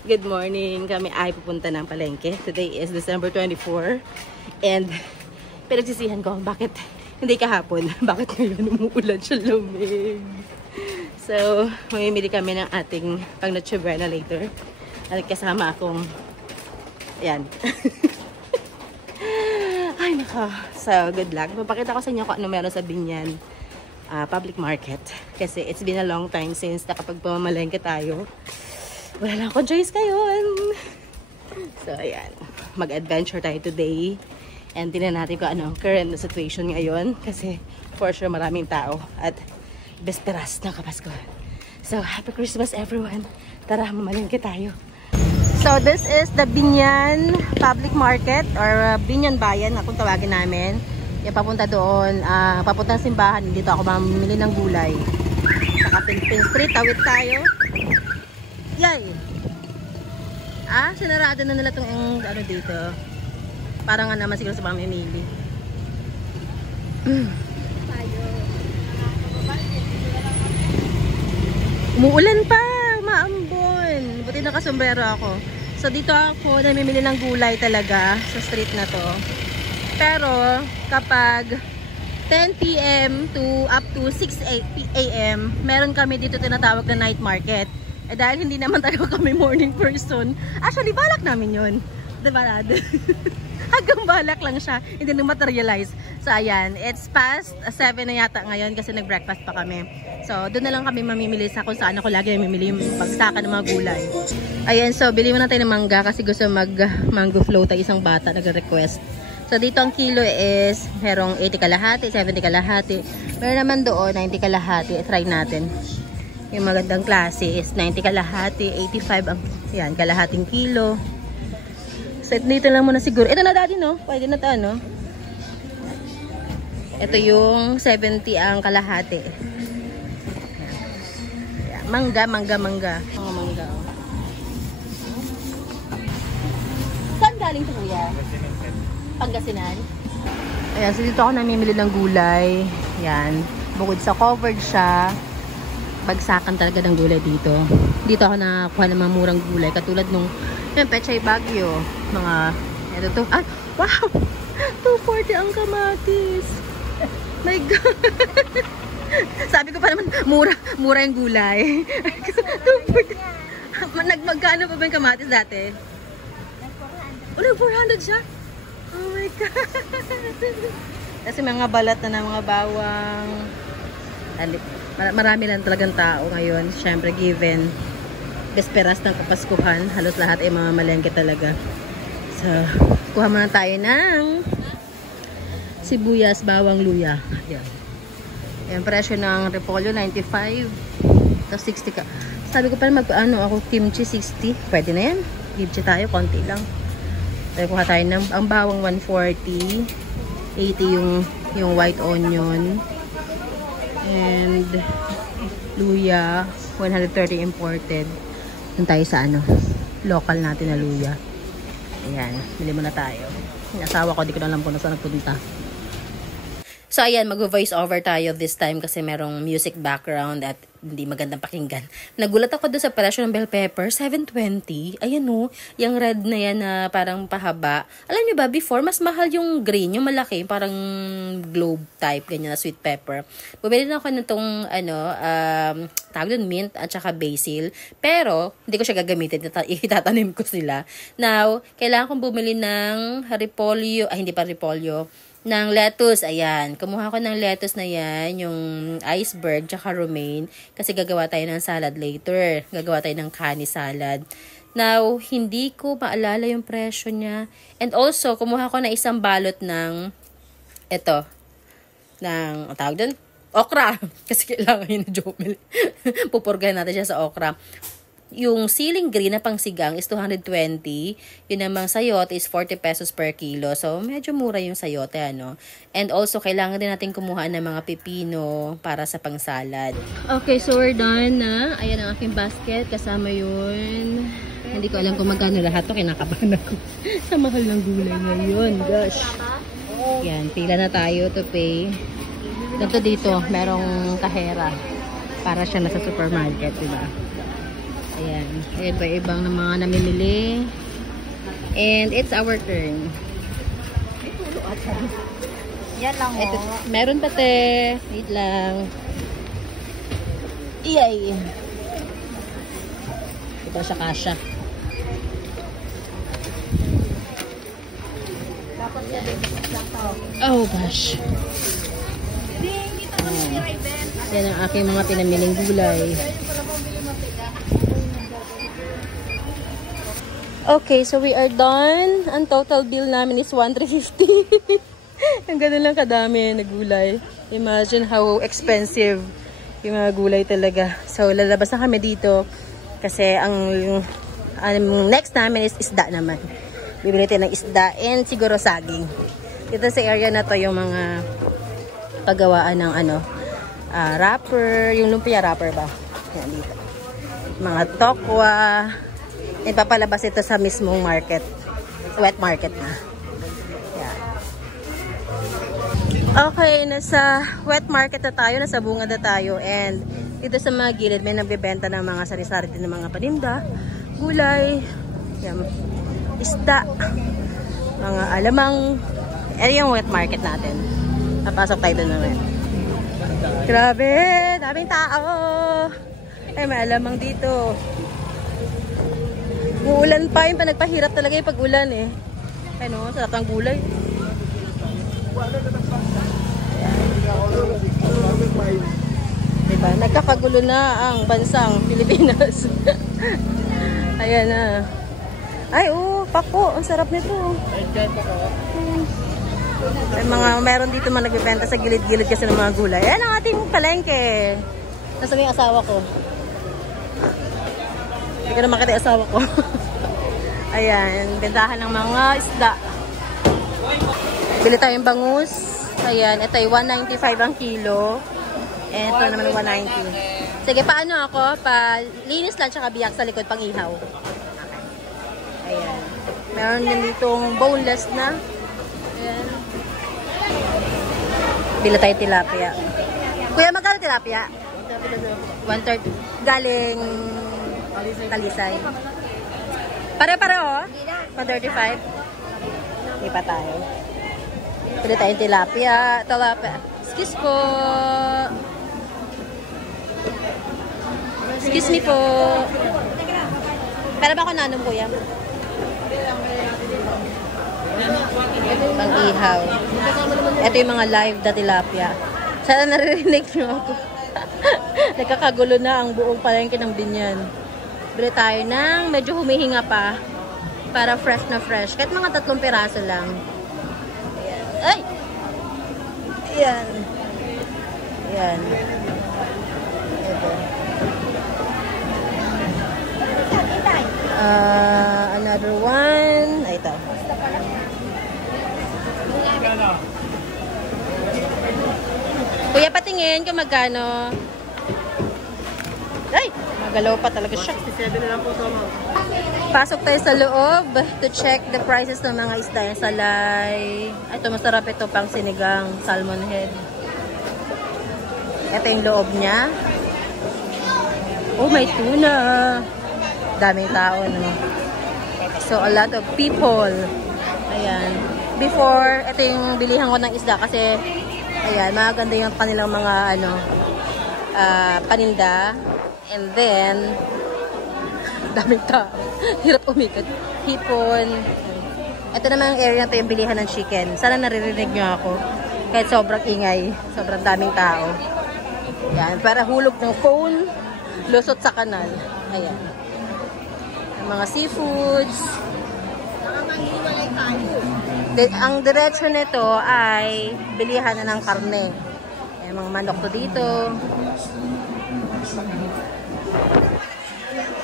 Good morning. Kami ay pupunta ng palengke. Today is December 24. And pinagsisihan ko bakit hindi kahapon. Bakit ngayon umuulan siya lumig. So, mamimili kami ng ating pang Noche Buena later. At kasama akong ayan. Ay nako. So, good luck. Papakita ko sa inyo kung ano meron sa Binyan public market. Kasi it's been a long time since nakapagpamalengke tayo. Wala lang akong choice ngayon. So, ayan. Mag-adventure tayo today. And tingnan natin kung ano current situation ngayon. Kasi, for sure, maraming tao. At, besperas ng Kapasko. So, Happy Christmas, everyone. Tara, mamalengke tayo. So, this is the Binyan Public Market or Binyan Bayan na kung tawagin namin. Yung papunta doon, papunta ng simbahan. Dito ako mamili ng gulay. Sa Pin Street, tawid tayo. Yay! Sinarado na nila itong ano dito. Parang nga naman siguro sa pamimili. Umuulan pa! Maambon! Buti nakasombrero ako. So dito ako namimili ng gulay talaga sa street na to. Pero kapag 10 PM to up to 6 AM, meron kami dito tinatawag na night market. Eh dahil hindi naman tayo kami morning person. Actually, balak namin yun. Diba, Dad? Hanggang balak lang siya. Hindi na materialize. So, ayan. It's past 7 na yata ngayon kasi nag-breakfast pa kami. So, doon na lang kami mamimili sa kung saan ako lagi mamimili yung pagsakan ng mga gulay. Ayan. So, bili muna tayo ng mangga kasi gusto mag-mango float. Isang bata nag-request. So, dito ang kilo is merong 80 kalahati, 70 kalahati. Meron naman doon 90 kalahati. Try natin. Yung magandang klase is 90 kalahati, 85 ang yan, kalahating kilo. So, dito lang muna siguro. Ito na daddy, no? Pwede na ito, no? Ito yung 70 ang kalahati. Yan. Mangga. Mga mangga, oh. Saan galing ito, kuya? Pangasinan? Ayan, so dito ako namimili ng gulay. Yan. Bukod sa covered siya, bagsakan talaga ng gulay dito. Dito ako nakakuha ng mga murang gulay. Katulad nung Pechay Baguio. Mga, ito to. Ay, wow! 240 ang kamatis. My God! Sabi ko pa naman, mura yung gulay. 240. Magkano pa ba yung kamatis dati? Oh, 400 siya? Oh my God! Kasi mga balat na ng mga bawang. Marami lang talagang tao ngayon. Siyempre, given besperas ng Kapaskuhan, halos lahat ay mga malengke talaga. So, kuha muna tayo ng sibuyas, bawang, luya. Ayan. Ayan, presyo ng repolyo, 95. Tapos 60 ka. Sabi ko pa mag-ano ako, kimchi 60. Pwede na yan. Kimchi tayo, konti lang. Tayo kuha tayo ng, ang bawang 140. 80 yung white onion. And luya 130 imported. Doon tayo sa ano, local natin na luya. Ayan, bili muna tayo. Yung asawa ko, di ko na alam kung saan nagpunta. So ayan, mag-voice over tayo this time kasi merong music background at hindi magandang pakinggan. Nagulat ako doon sa presyo ng bell pepper, 720. Ayan o, yung red na yan na parang pahaba. Alam niyo ba, before, mas mahal yung green, yung malaki, parang globe type, ganyan na sweet pepper. Bumili na ako nitong, tawag doon, mint at saka basil. Pero, hindi ko siya gagamitin, itatanim ko sila. Now, kailangan kong bumili ng repolyo, hindi pa repolyo, ng lettuce, ayan. Kumuha ko ng lettuce na yan, yung iceberg, tsaka romaine, kasi gagawa tayo ng salad later. Gagawa tayo ng kani salad. Now, hindi ko maalala yung presyo niya. And also, kumuha ko na isang balot ng, tawag doon, okra. Kasi kailangan yun na Jomel. Pupurgahan natin siya sa okra. Yung ceiling green na pangsigang is 220. Yun namang sayote is 40 pesos per kilo. So, medyo mura yung sayote, ano. And also, kailangan din natin kumuha ng mga pipino para sa pangsalad. Okay, so we're done na. Ayan ang aking basket. Kasama yun. Hindi ko alam kung magkano lahat to. Kinakabahan ako sa mahal ng gulay ngayon. Gosh. Yan, pila na tayo to pay. Ganito dito, merong kahera. Para siya nasa supermarket, diba? Ayan. Ayan. Iba-ibang na mga namimili. And it's our turn. Yan lang Ito, mo. meron pa te. Wait lang. Iyay. Ito siya kasha. Dapat yan din. Oh gosh. Yan ang aking mga pinamiling gulay. Okay, so we are done. Ang total bill namin is 1,350. Ang ganun lang kadami na gulay. Imagine how expensive yung mga gulay talaga. So, lalabas na kami dito. Kasi ang next namin is isda naman. Bibili tayo ng isda and siguro saging. Dito sa area na to yung mga paggawaan ng wrapper. Yung lumpia wrapper ba? Yan dito. Mga tokwa. And papalabas ito sa mismong market. Wet market na. Okay, nasa wet market na tayo, nasa bungad na tayo, and dito sa mga gilid may nagbebenta ng mga sari-sari din ng mga paninda, gulay, yan, isda, mga alamang. Yung wet market natin. Napasok tayo doon naman. Grabe, daming tao. Ay, may alamang dito. Uulan pa, yung nagpahirap talaga yung pag-ulan eh. Ano, sarap ng gulay. Diba? Nagkakagulo na ang bansang Pilipinas. Ayan na. Ay, pako. Ang sarap nito. Meron dito mga nagbibenta sa gilid-gilid kasi ng mga gulay. Ayan ang ating palengke. Nasa may asawa ko. Hindi ko na makita yung asawa ko. Ayan. Bentahan ng mga isda. Bili tayong bangus. Ayan, ito ay 195 ang kilo. And ito naman 190. Sige, paano ako? Linis lang tsaka biyak sa likod, pang ihaw. Ayan. Meron din ditong boneless na. Ayan. Bili tayo tilapia. Kuya, magkano tilapia? 130. Galing Talisay. Pare-pareho? 135? Hindi pa tayo. Pili tayong tilapia. Excuse po. Excuse me po. Pero ba ako nanom, kuya? Pang-ihaw. Ito yung mga live na tilapia. Sana naririnig nyo ako. Nagkakagulo na ang buong palengke ng Binyan. Bili tayo ng medyo humihinga pa. Para fresh na fresh. Kahit mga 3 piraso lang. Ay! Ayan. Ayan. Ito. Another one. Ay, ito. Kuya, patingin kung magkano. Ay! Magalaw pa talaga siya. 67 na lang po ito, ma'am. Pasok tayo sa loob to check the prices ng mga isda. Yung salay. Ito, masarap ito pang sinigang salmon head. Ito yung loob niya. Oh, may tuna. Daming tao, no? So, a lot of people. Ayan. Before, ito yung bilihan ko ng isda kasi, ayan, maganda yung kanilang mga, paninda. And then, daming tao. Hirap umikot. Hipon. Ito naman ang area na ito yung bilihan ng chicken. Sana naririnig nyo ako. Kahit sobrang ingay. Sobrang daming tao. Ayan. Para hulog ng phone. Lusot sa kanal. Ayan. Ang mga seafoods. Ang diretsyo nito ay bilihan na ng karne. Ayan, mga manok to dito.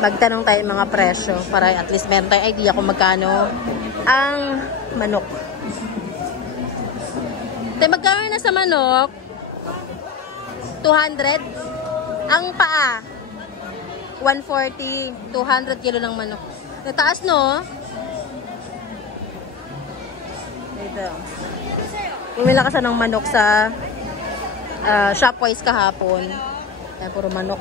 Magtanong tayo mga presyo para at least meron tayong idea kung magkano ang manok. Tayo magkano na sa manok? 200? Ang paa? 140. 200 kilo ng manok. Nataas, no? Ito. Bumila ka sa ng manok sa Shopwise kahapon. Ay, puro manok.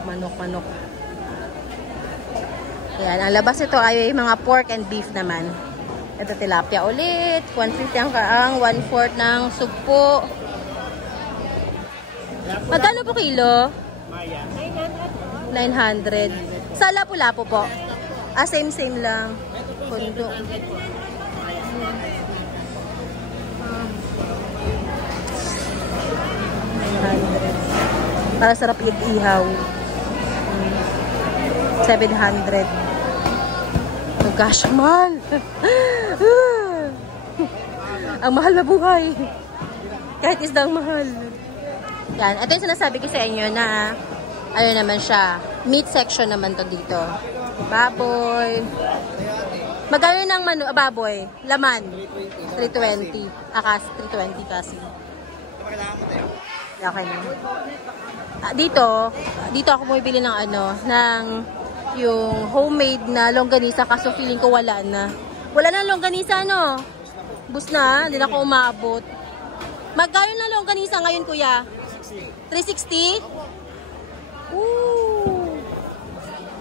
Ayan, ang labas ito ay mga pork and beef naman. Ito tilapia ulit. 150 ang kaang, 1/4 ng sugpo. Magkano po kilo? 900. Sa lapu-lapu po? Ah, same lang. Pundo. Para sarap ihaw. 700. Oh gosh, mahal. Ang mahal na buhay. Kahit isdang mahal. Yan. Ito yung sinasabi ko sa inyo na ano naman siya. Meat section naman to dito. Baboy. Magkano ng baboy? Laman. 320. Akas, 320 kasi. Okay na. Dito ako bumibili ng ng yung homemade na longganisa kaso feeling ko wala na. Wala na longganisa Bus na, hindi na ako umabot. Magkano na longganisa ngayon, kuya? 360? Ooh.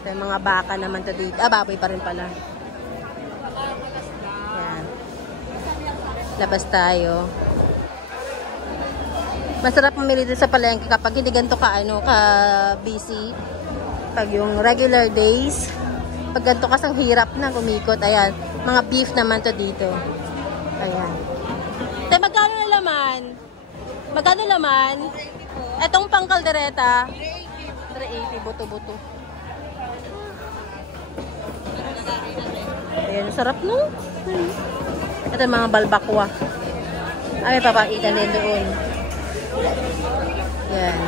Ito yung mga baka naman to dito. Baboy pa rin pala. Yan. Labas tayo. Masarap mamili dito sa palengke kapag hindi ganito ka busy. Pag yung regular days, pag ganito kasang hirap na kumikot. Ayan, mga beef naman to dito. Ayan. Te, magkano na laman? Magkano laman? Etong pang kaldereta? 380, buto-buto. Ayan, sarap no? Ito mga balbakwa. May papakita din doon. Yan.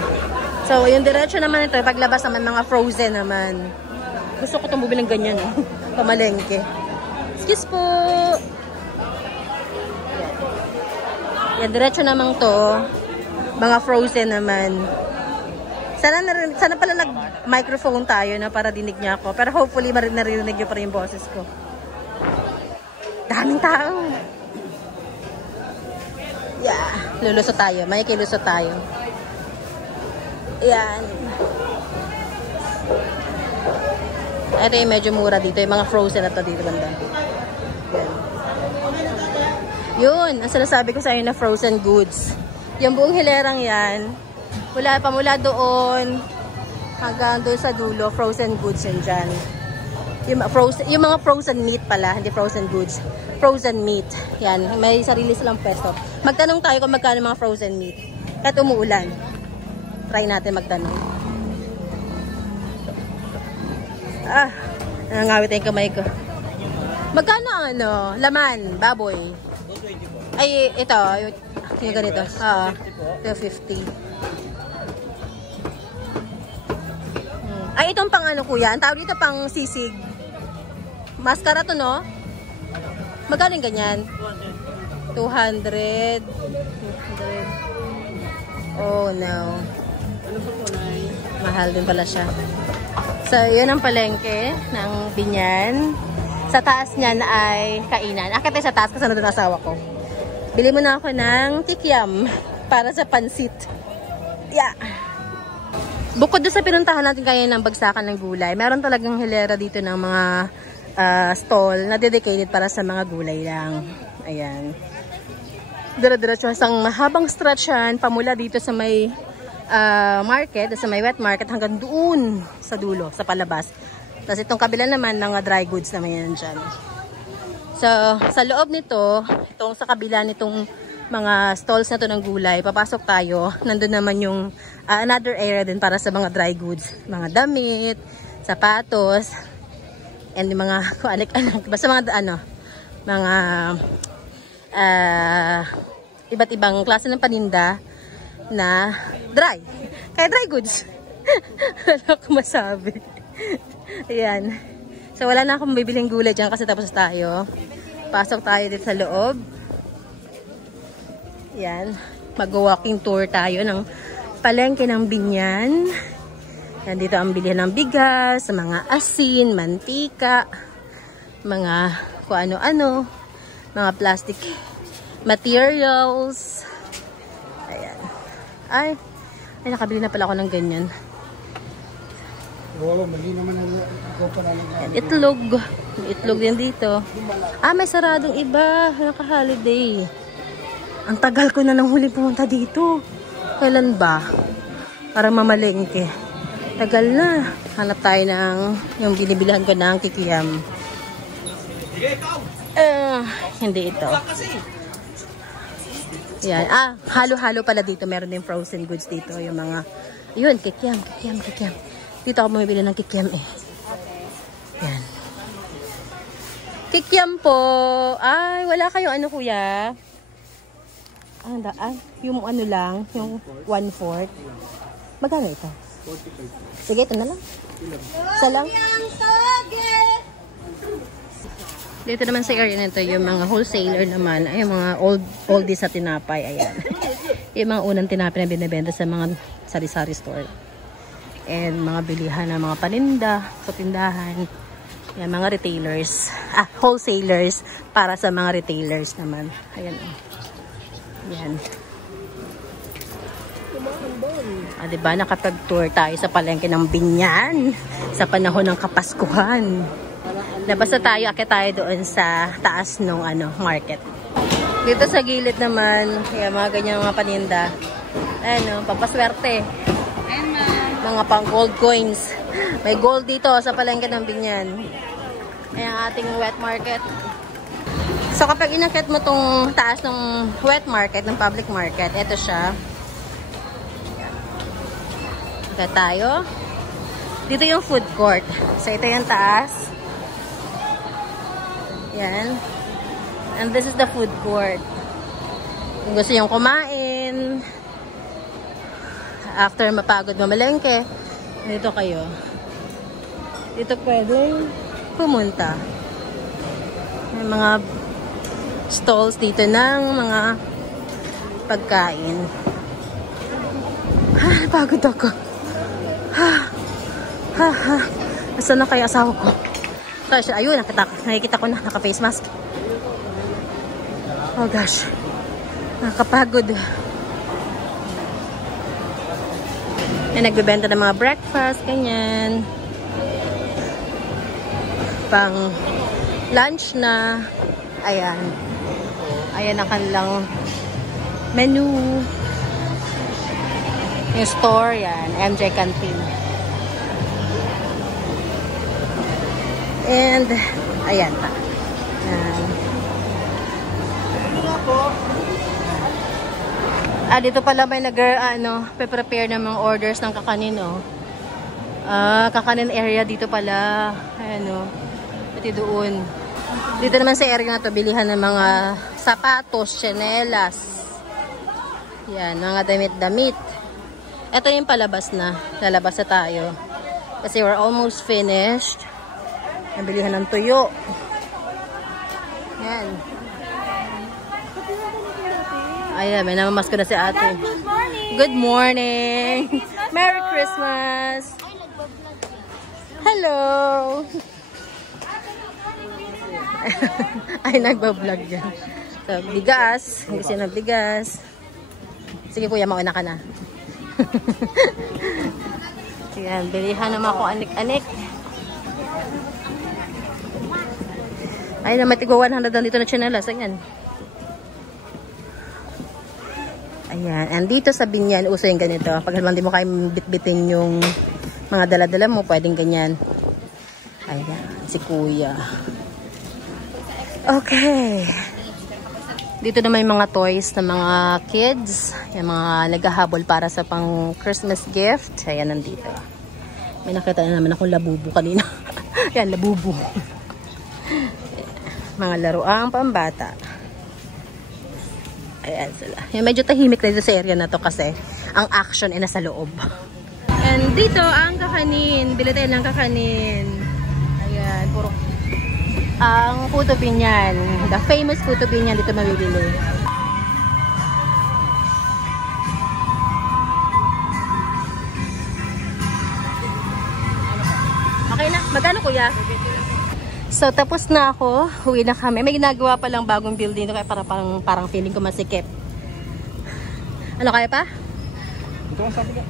So, yung diretso naman ito, paglabas naman mga frozen naman. Gusto ko itong bumili ng ganyan, pamalengke. Excuse po! Yan, diretso naman to, mga frozen naman. Sana pala nag-microphone tayo na para dinig niya ako. Pero hopefully, narinig niyo pa rin yung boses ko. Daming tao! Yeah, lulusot tayo. May kilusot tayo. Yan. Ito yung medyo mura dito. Yung mga frozen na to dito banda. Yan. Yun. Ang sinasabi ko sa inyo na frozen goods. Yung buong hilerang yan. Mula doon hanggang doon sa dulo. Frozen goods yun dyan. Yung mga frozen meat pala. Hindi frozen goods. Frozen meat. Yan. May sarili silang pwesto. Magtanong tayo kung magkano mga frozen meat. At umuulan. Try natin magtanong. Nangawit yung kamay ko. Magkano laman, baboy? 220 po. Ay, ito. Yung ganito. 250. Ay, itong pang kuya. Ang tawag dito pang sisig. Mascara to, no? Magkano yung ganyan? 200. Oh, no. Mahal din pala siya. So, yan ang palengke ng Binyan. Sa taas niyan ay kainan. Akit tayo sa taas kasi nandun asawa ko. Bili mo na ako ng kikiam para sa pansit. Yeah. Bukod doon sa pinuntahan natin kaya ng bagsakan ng gulay, meron talagang hilera dito ng mga stall na dedicated para sa mga gulay lang. Ayan. Dira-diretso isang mahabang stretch yan, pamula dito sa may market, sa may wet market hanggang doon sa dulo, sa palabas. Tapos itong kabila naman, mga dry goods naman yan dyan. So, sa loob nito, itong sa kabila nitong mga stalls na to ng gulay, papasok tayo. Nandun naman yung another area din para sa mga dry goods. Mga damit, sapatos, and yung mga kuanik-anak. Basta mga mga iba't ibang klase ng paninda na dry. Kaya dry goods. Wala akong masabi. Ayan. So, wala na akong bibiling gulay dyan kasi tapos tayo. Pasok tayo dito sa loob. Ayan. Mag-walking tour tayo ng palengke ng Binyan. Yan, dito ang bilihan ng bigas, mga asin, mantika, mga kung ano-ano, mga plastic materials. Ayan. Ay, nakabili na pala ako ng ganyan. Oo, mali naman ikaw pa namin. Yan, itlog. May itlog din dito. Ah, may saradong iba. Naka-holiday. Ang tagal ko na nang huli pumunta dito. Kailan ba? Para mamalengke. Tagal na. Hanap tayo ng yung binibilihan ko ng kikiam. Hindi ito. Yan. Ah, halo-halo pala dito. Meron din frozen goods dito. Yung mga, yun, kikiam. Dito ako bumibili ng kikiam eh. Yan. Kikiam po. Ay, wala kayong ano kuya? Yung ano lang, yung 1/4. Magkano ito? 45. Sige, ito na lang. Isa lang. Dito naman sa area nito, yung mga wholesaler naman, ay yung mga oldies sa tinapay, ayan. Yung mga unang tinapay na binibenta sa mga sari-sari store. And mga bilihan ng mga paninda sa tindahan. Yan, mga retailers. Wholesalers para sa mga retailers naman. Ayan o. Yan. Diba, nakapag-tour tayo sa palengke ng Binyan sa panahon ng Kapaskuhan. Labas na tayo, akit tayo doon sa taas ng market. Dito sa gilid naman, yan, mga ganyan mga paninda. Ayan o, pampaswerte. Mga pang gold coins. May gold dito sa palengke ng Binyan. Ayan ang ating wet market. So kapag inakit mo tong taas ng wet market, ng public market, ito siya. Ito tayo. Dito yung food court. So ito yung taas. Yan. And this is the food court. Kung gusto yung kumain, after mapagod mamalengke, dito kayo. Dito pwedeng pumunta. May mga stalls dito ng mga pagkain. Napagod ako. Nasaan na kaya asawa ko? Ayun, nakikita ko na, naka-face mask. Oh gosh. Nakapagod. May nagbebenta ng mga breakfast, ganyan. Pang lunch na. Ayan. Ayan ang kanilang menu. Yung store, yan. MJ Canteen. And, ayan pa. Dito pala may prepare ng mga orders ng kakanin, oh. Kakanin area dito pala. Ayan, oh. Pati doon. Dito naman sa area na to, bilihan ng mga sapatos, tsinelas. Yan, mga damit-damit. Ito yung palabas na. Lalabas na tayo. Kasi we're almost finished. Nabilihan ng tuyo. Yan. Ayan, may namamasko na si ate. Good morning! Good morning! Merry Christmas! Hello! Ay, nagbablog yan. So, bigas. Gusto ng bigas. Sige kuya, mauna ka na. Ayan, bilihan naman ako anik-anik. Ay, na matigo 100 lang dito na tsinelas. Ayan. Ayan. And dito sa Binyan, uso yung ganito. Pag naman di mo kayo bitbitin yung mga dala-dala mo, pwedeng ganyan. Ayan. Si kuya. Okay. Dito naman yung mga toys ng mga kids. Yung mga naghahabol para sa pang Christmas gift. Ayan, nandito. May nakita na naman akong labubo kanina. Ayan, labubo. Mga laruang pambata. Ayan sila. Yung medyo tahimik na dito sa area na to kasi ang action ay nasa loob. And dito ang kakanin. Bili tayo ng kakanin. Ayan, puro ang Puto Binyan. The famous Puto Binyan dito mabibili. Okay na. Magkano kuya? So, tapos na ako. Uwi na kami. May ginagawa pa lang bagong building dito kaya parang feeling ko masikip. Ano kaya pa? Ito ang sabi ka.